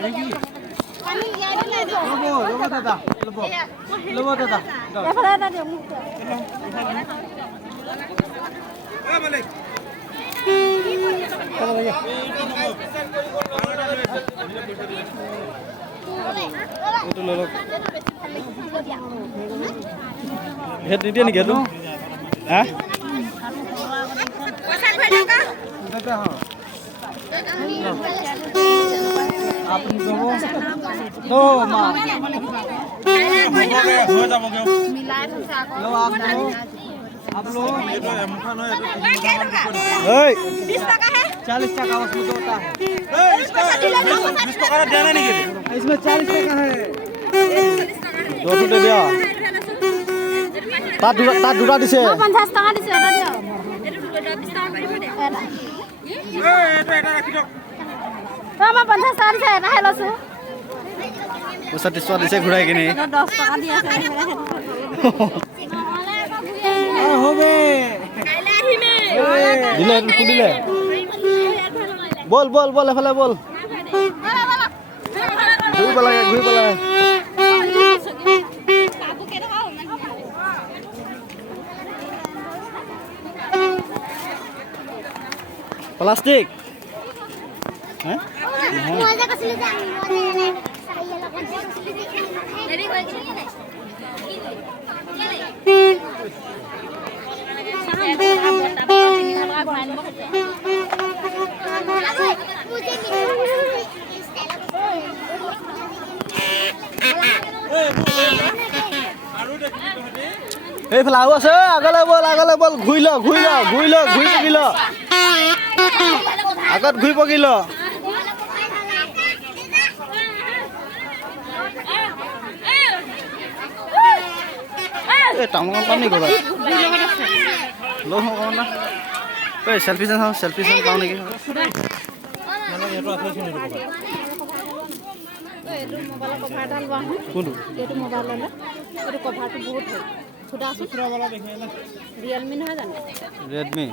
ল'ব দাদা ল'ব দাদা এইটো লৈ লওক হেড নিদিয়ে নেকি এইটো হা আপুনি ক'ব নো মা आप लोग 40 टका उसमें तो होता है 20 टका देना नहीं इसमें 40 टका है 200 दे दिया ता दुटा दिसे 50 टका दिसे এটা দিও এটা রাখি দাও তো আমার 50 টাকা দিছে এটা হেলছো পইচা দিছে ঘুরাই কিনে 10 টাকা দি আছে হবে কাইলে আহিমে দিলে কুদিলে বল বল বল এফালে বল ঘুৰিব লাগে প্লাষ্টিক হ্যাঁ মজা কইছিলে যে আমি দেৰি কৰিছিলি নে এইফালে আৰু আছে আগলে বল ঘূৰি পকিল আগত ঘূৰি পকিল তামোল পাম নেকি না সেলফি পাওঁ নেকি কোনটো এইটো মোবাইল ল'লে এইটো কভাৰটো বহুত ভাল ছোটা আছে ৰিয়েলমি নহয় জানো ৰেডমি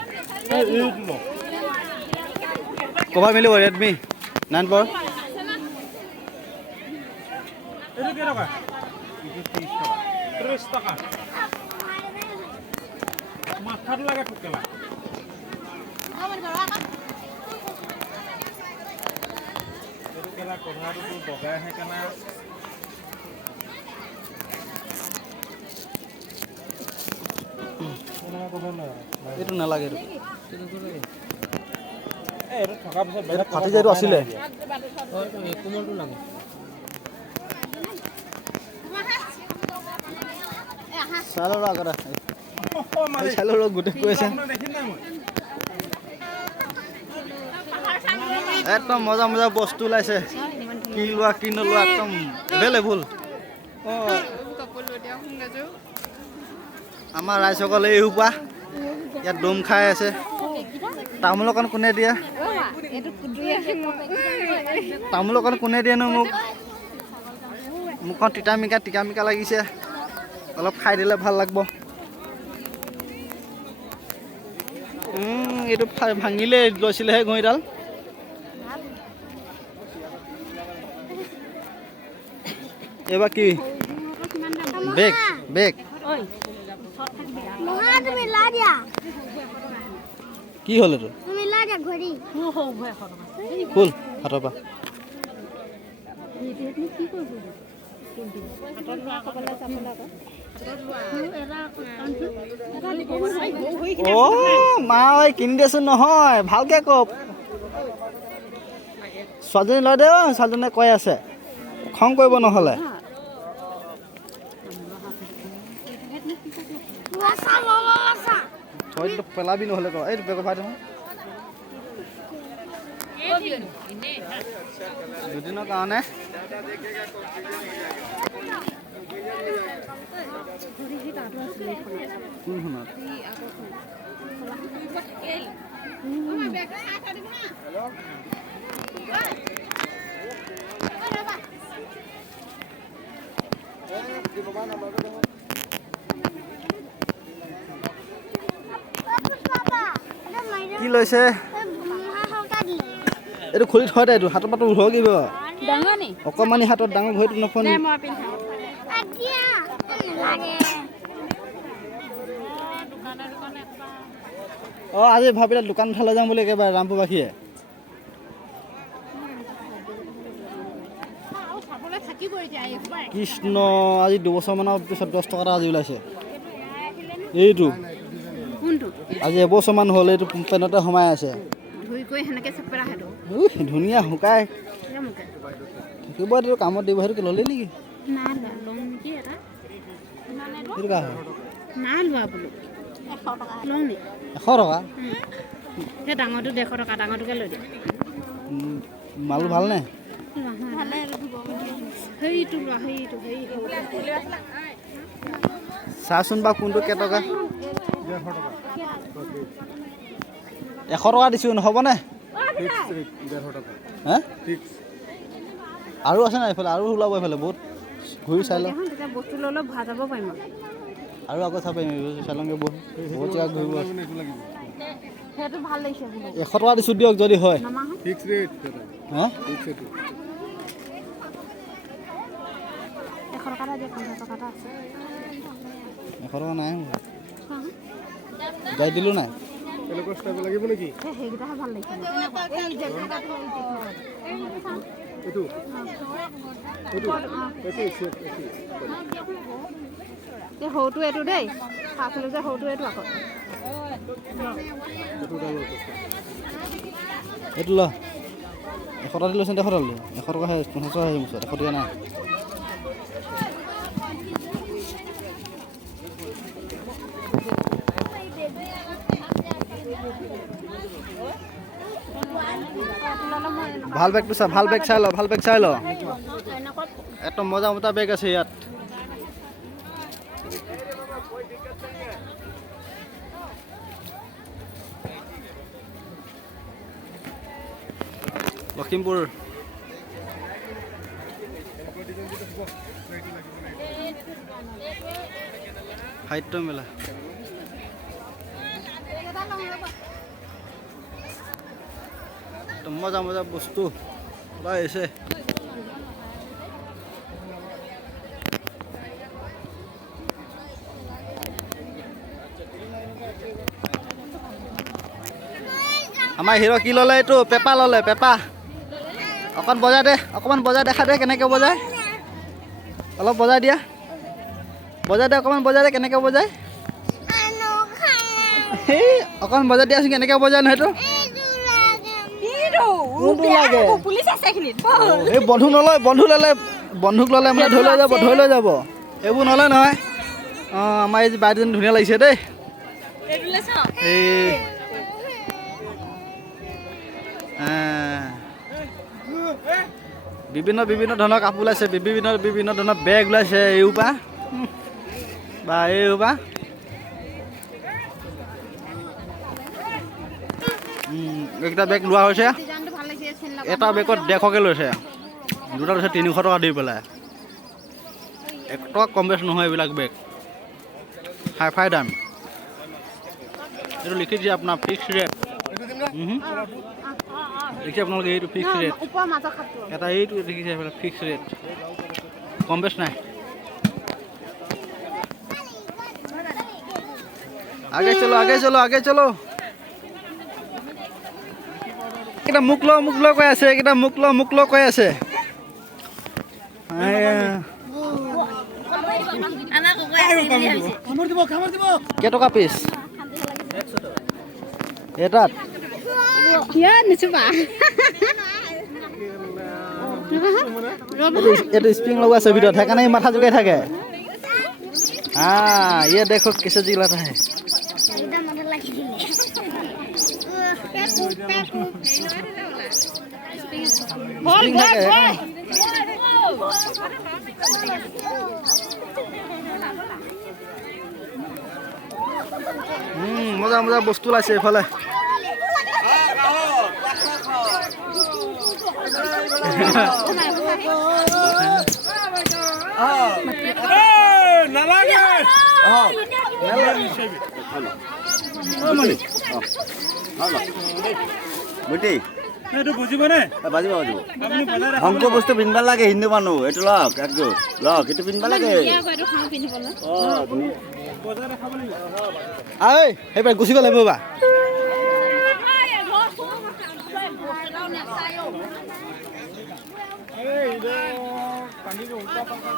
কভাৰ মিলিব ৰেডমি 9 Pro এইটো কি টকা 30 টকা মাথাটো লাগে ঠুকেলা এইটো কেলা কভাৰটো বগাই আহে কেনা এইটো নালাগে এইটো থকা পিছত ফাটি যায়টো আছিলে কোমলটো লাগে চালৰ আগত চালৰ গোটেই কৈছে একদম মজা বস্তু ওলাইছে কি লোৱা কি নলোৱা একদম এভেইলেবল আমাৰ ৰাইজসকলে এই সোপা ইয়াত দম খাই আছে তামোল অকণ কোনে দিয়ে নো মুখখন টিকা মিকা লাগিছে অলপ খাই দিলে ভাল লাগব এইটো ভাঙিলে লৈছিলেহে ঘঁইডাল এইবাৰ কি বেগ কি হ'ল এইটো ফুল হাতৰ পৰা মা ঐ কিনি দেচোন নহয় ভালকে কওক ছোৱালীজনী লয় দে ছোৱালীজনীয়ে কৈ আছে খং কৰিব নহ'লে পেলাবি নহ'লে ক এইটো বেগ ভাই দেখোন দুদিনৰ কাৰণে কি লৈছে এইটো খুলি থৈ দে এইটো হাতৰ পাতো উঠৰ কিবা ডাঙৰ নি অকমানি হাতত ডাঙৰ ভৰিটো নফোন নে মই পিন্ধাও আকিয়া লাগে আজি ভাবিলে দোকান উঠালে যাম বুলি একেবাৰে ৰামপুৰবাসীয়ে কৃষ্ণ আজি 2 বছৰমানৰ পিছত 10 টকা আজি ওলাইছে এইটো আজি এবছৰমান হ'ল এইটো পেনতে সোমাই আছে ধুনীয়া শুকাই থাকিব এইটো কামত দিব সেইটো ল'লে নেকি সেইটো কা হয় 100 টকা সেই ডাঙৰটো 150 টকা ডাঙৰটোকে লৈ দিওঁ মাল ভালনে চাচোন বা কোনটো কেইটকা 100 টকা দিছোঁ নহ'বনে আৰু আছে নাই এইফালে আৰু ওলাব এইফালে বহুত ঘূৰি চাই লওঁ বস্তু লৈ লৈ ভৰা যাব পাৰিম আৰু আকৌ চাব পাৰিম চালংগে বহুত জেগা ঘূৰিব সেইটো ভাল লাগিছে 100 টকা দিছোঁ দিয়ক যদি হয় ফিক্স ৰেট হা 100 টকা দিয়ে 50 টকা আছে 100 টকা নাই যাই দিলোঁ নাই এনেকুৱা ষ্টাইল লাগিব নেকি সেইকেইটাহে ভাল লাগিছে এইটো সৰুটো এইটো দেই পাছলৈ যে সৰুটো এইটো আকৌ এইটো ল 100 টকা দিলোচোন 100 টকা 100 টকা 50 টকা আহি মুছত 100 টকা নাই ভাল বেগটো চা ভাল বেগ চাই ল একদম মজা মজা বেগ আছে ইয়াত লখিমপুৰ সাহিত্য মেলা মজা মজা বস্তু ওলাই আছে আমাৰ হিৰো কি ল'লে এইটো পেপা ল'লে পেপা অকণ বজাই দে অকণমান বজাই দেখা দে কেনেকৈ বজায় অলপ বজাই দিয়া বজাই দে অকণমান বজাই দে কেনেকৈ বজায় সেই অকণমান বজাই দিয়াচোন কেনেকৈ বজায় নহয় সেইটো এই বন্ধুক ল'লে মানে ধৰি লৈ যাব এইবোৰ নলয় নহয় অঁ আমাৰ এই বাইদেউজনী ধুনীয়া লাগিছে দেই এই বিভিন্ন ধৰণৰ কাপোৰ ওলাইছে বিভিন্ন ধৰণৰ বেগ ওলাইছে এইওপা বা এইওপা এইকেইটা বেগ লোৱা হৈছে এটা বেগত 150কৈ লৈছে দুটা লৈছে 300 টকা দি পেলাই 1 টকা কম বেছ নহয় এইবিলাক বেগ হাই দাম এইটো লিখি দিছে আপোনাৰ ফিক্স ৰেট দেখিছে আপোনালোকে এইটো ফিক্স ৰেট এটা এইটো দেখিছে এইফালে ফিক্স ৰেট কম বেছ নাই আগে চলো এটা মুখ ল কৈ আছে এটা মুখ ল কৈ আছে কেইটকা পিচ এটাত এইটো স্প্ৰিং লগা আছে ভিতৰত সেইকাৰণে মাথা জোকাই থাকে ये देखो कैसे जिलाता है মজা মজা বস্তু আছে এফালে এইটো বুজিবনে বাজিব বাজিব আপুনি বজাই শংক বস্তু পিন্ধিব লাগে হিন্দু মানুহ এইটো লওক একযোৰ লওক এইটো পিন্ধিব লাগে বজাই দেখাব লাগিব ঐ সেইবাৰ গুচি গ'লে বাবা এই পানী উল্টা পাল্টা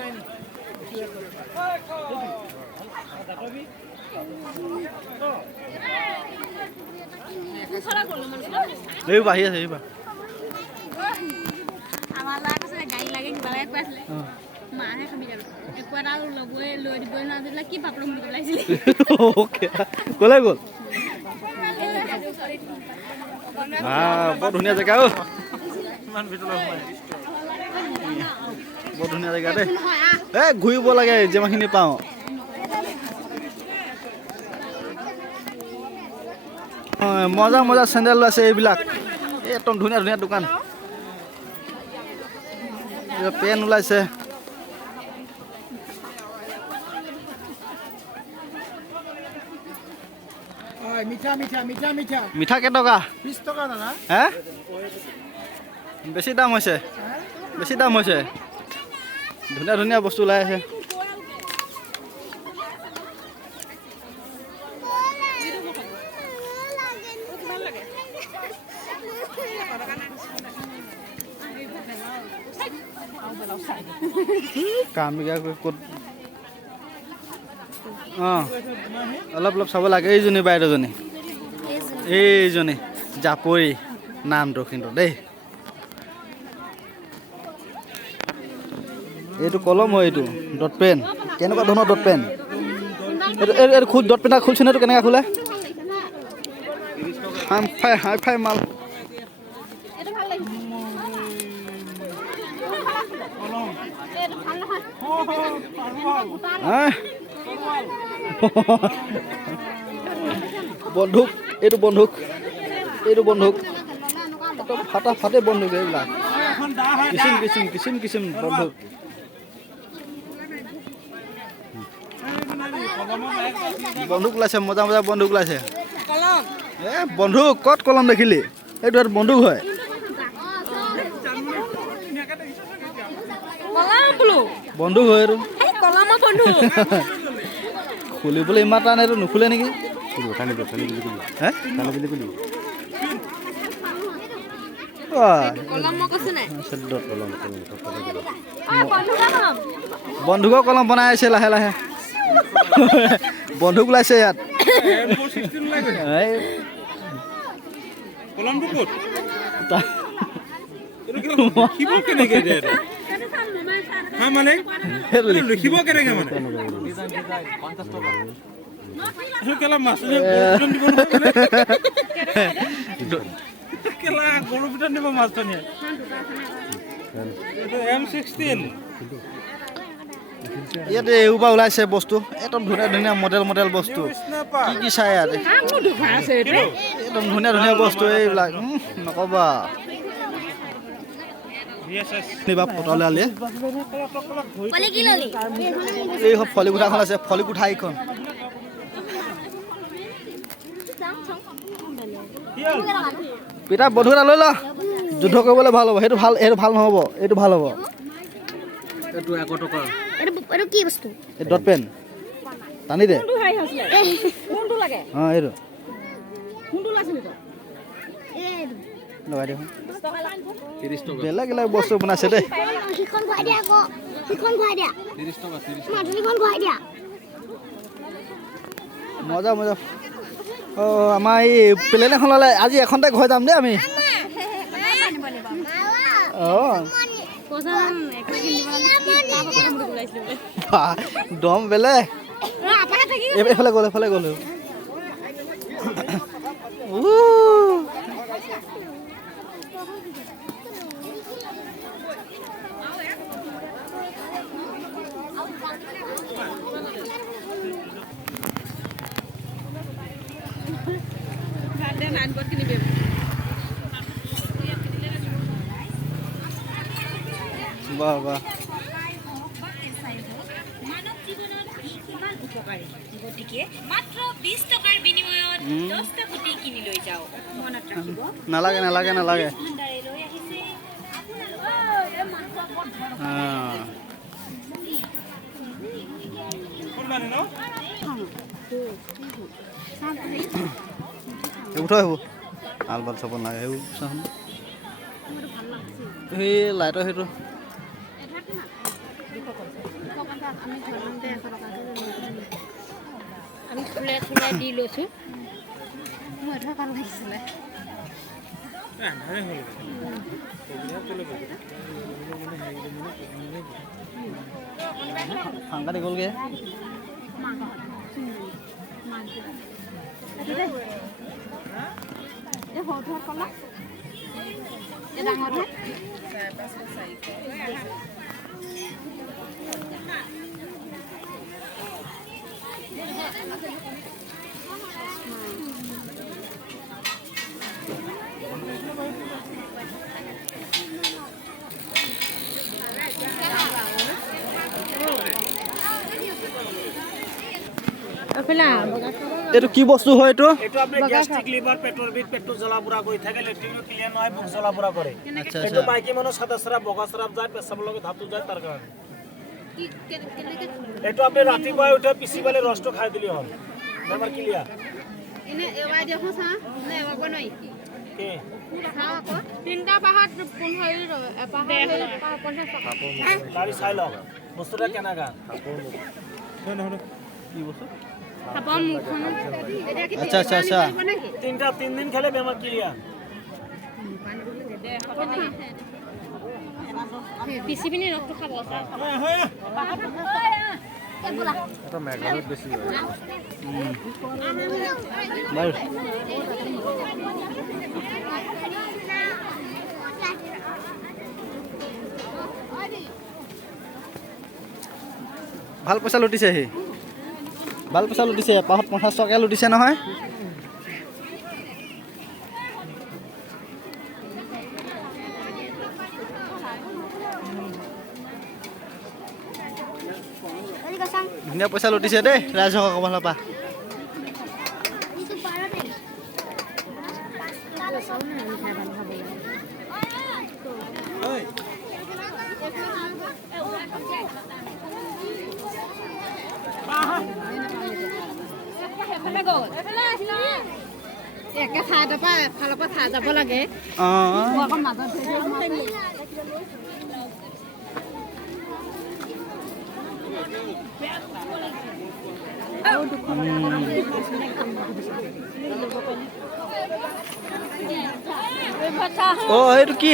নাই এইবাৰ আহি আছে এইবাৰ আমাৰ ল'ৰা কৈছে গাড়ী লাগে কিবা লাগে কৈ আছিলে মাহে খাবি যাবি একো এটা ল'বই লৈ দিবই নোৱাৰিলে কি পাপৰ বুলি পেলাইছিলে ক'লে গ'ল বৰ ধুনীয়া জেগা বৰ ধুনীয়া জেগা দেই ঘূৰিব লাগে যিমানখিনি পাওঁ মজা মজা চেণ্ডেল আছে এইবিলাক একদম ধুনীয়া ধুনীয়া দোকান পেন ওলাইছে মিঠা মিঠা মিঠা মিঠা মিঠা কেইটকা 20 টকা দাদা হে বেছি দাম হৈছে ধুনীয়া ধুনীয়া বস্তু ওলাই আছে কামিকা ক'ত অলপ অলপ চাব লাগে এইজনী বাইদেউজনী এইজনী জাপৰি নামটো কিন্তু দেই এইটো কলম হয় এইটো ডট পেন কেনেকুৱা ধৰণৰ ডট পেন এইটো খুদ ডট পেন খুলছোন এইটো কেনেকৈ খোলে হাই ফাই মাল বন্ধুক এইটো বন্ধুক ফাটা ফাটে বন্ধুক এইবিলাক কিচিম বন্ধুক বন্ধুক ওলাইছে মজা মজা বন্ধুক ওলাইছে বন্ধুক ক'ত কলম দেখিলি এইটো বন্ধুক হয় বন্ধুক হয় এইটো খুলিবলৈ ইমান টান এইটো নুখুলে নেকি বন্ধুকৰ কলম বনাই আছে লাহে লাহে বন্ধুক ওলাইছে ইয়াত লিখিব কেনেকে মানে গৰু পিঠা দিব মাছজনীয়ে M16 ইয়াতে এইবাৰ ওলাইছে বস্তু একদম ধুনীয়া ধুনীয়া মডেল বস্তু কি চাই ইয়াত একদম ধুনীয়া ধুনীয়া বস্তু এইবিলাক নকবা পটলে আলি এই ফলি কোঠাখন আছে ফলি কোঠা এইখন পিতা বন্ধু এটা লৈ ল যুদ্ধ কৰিবলৈ ভাল হ'ব সেইটো ভাল নহ'ব এইটো ভাল হ'ব এইটো 1 টকা এইটো কি বস্তু ডট পেন টানি দে কোনটো লাগে এইটো কোনটো লাগে লগাই দে 30 টকা বেলেগ বেলেগ বস্তু বনাইছে দেই সিখন ঘূৰাই দিয়া আকৌ সিখন ঘূৰাই দিয়া 30 টকা মাজুলীখন ঘূৰাই দিয়া মজা আমাৰ এই প্লেন এখন ল'লে আজি এখনতে ঘৰ যাম দেই আমি দম বেলেগ এইফালে গ'ল বাহ গতিকে মাত্ৰ 20 টকাৰ বিনিময়ত 10টা গুটি কিনি লৈ যাওক মনত ৰাখিব নালাগে নালাগে নালাগে ভাণ্ডাৰে লৈ আহিছে কোনবানে ন এইবোৰ থৈ আহিব আলবাল চাব নালাগে সেইবোৰ চাম সেই লাইটৰ সেইটো আমি ফুলে ফুলে দি লৈছোঁ মোৰ এটা ভাল লাগিছিলে আন্ধাৰে হ'ল সাংঘাতিক গ'লগৈ এইটো কি বস্তু হয় এইটো এইটো আপনি গ্যাস্ট্রিক লিভার পেটৰ বিষ পেটটো জ্বলা পুৰা কৰি থাকে লেট্ৰিনো ক্লিয়াৰ নহয় বুক জ্বলা পুৰা কৰে আচ্ছা এইটো বাইকি মানুহ সাদা সৰা বগা সৰা যায় পেছাব লগে ধাতু যায় তাৰ কাৰণে এইটো আপনি ৰাতিপুৱা উঠে পিছি পেলাই ৰসটো খাই দিলি হ'ল বেমাৰ ক্লিয়াৰ এনে এৱাই দেখো চা নে এৱাব নোৱাৰি কি তিনিটা পাহাত 15 এপাহাত 50 টকা গাড়ী চাই লওক বস্তুটা কেনেকা কি বস্তু খাবৰ মুখখন আচ্ছা আচ্ছা আচ্ছা তিনটা 3 দিন খেলে বেমাৰ ক্লিয়াৰ পিচি পিনি ৰসটো খাব বাৰু ভাল পইচা লুটিছে সি ভাল পইচা লুটিছে পাহত 50 টকা লুটিছে নহয় ধুনীয়া পইচা লুটিছে দেই ৰাইজক ক'বলৈ পা একে ঠাইৰ পৰা এফালৰ পৰা ঠাই যাব লাগে আকৌ মাজত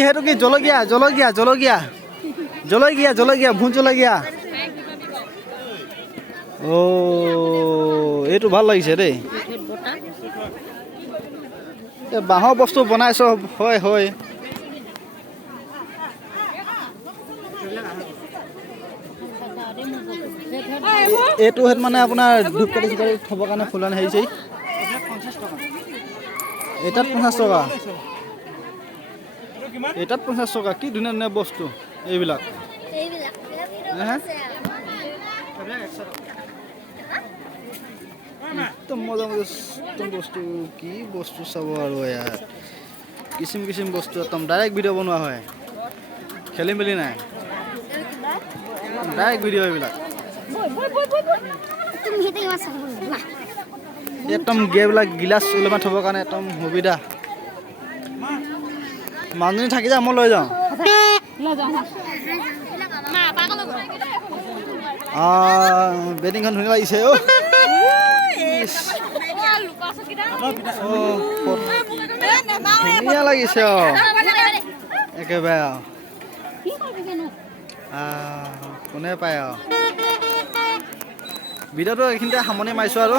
সেইটো কি জলকীয়া জলকীয়া জলকীয়া জলকীয়া জলকীয়া ভোট জলকীয়া এইটো ভাল লাগিছে দেই বাঁহৰ বস্তু বনাইছ হয় হয় এইটো মানে আপোনাৰ ধূপকাঠি চিকাৰি থবৰ কাৰণে ফুলান হেৰিছে এটাত 50 টকা এটাত 50 টকা কি ধুনীয়া ধুনীয়া বস্তু এইবিলাক একদম মজা মজা বস্তু কি বস্তু চাব আৰু ইয়াত কিচিম কিচিম বস্তু একদম ডাইৰেক্ট ভিডিঅ' বনোৱা হয় খেলি মেলি নাই ডাইৰেক্ট ভিডিঅ' এইবিলাক একদম গেবিলাক গিলাচ ওলমাই থবৰ কাৰণে একদম সুবিধা মানুহজনী থাকি যা মই লৈ যাওঁ বেডিংখন ধুনীয়া লাগিছে ধুনীয়া লাগিছে একেবাৰে কোনে পায় ভিডিঅ'টো এইখিনিতে সামৰণি মাৰিছোঁ আৰু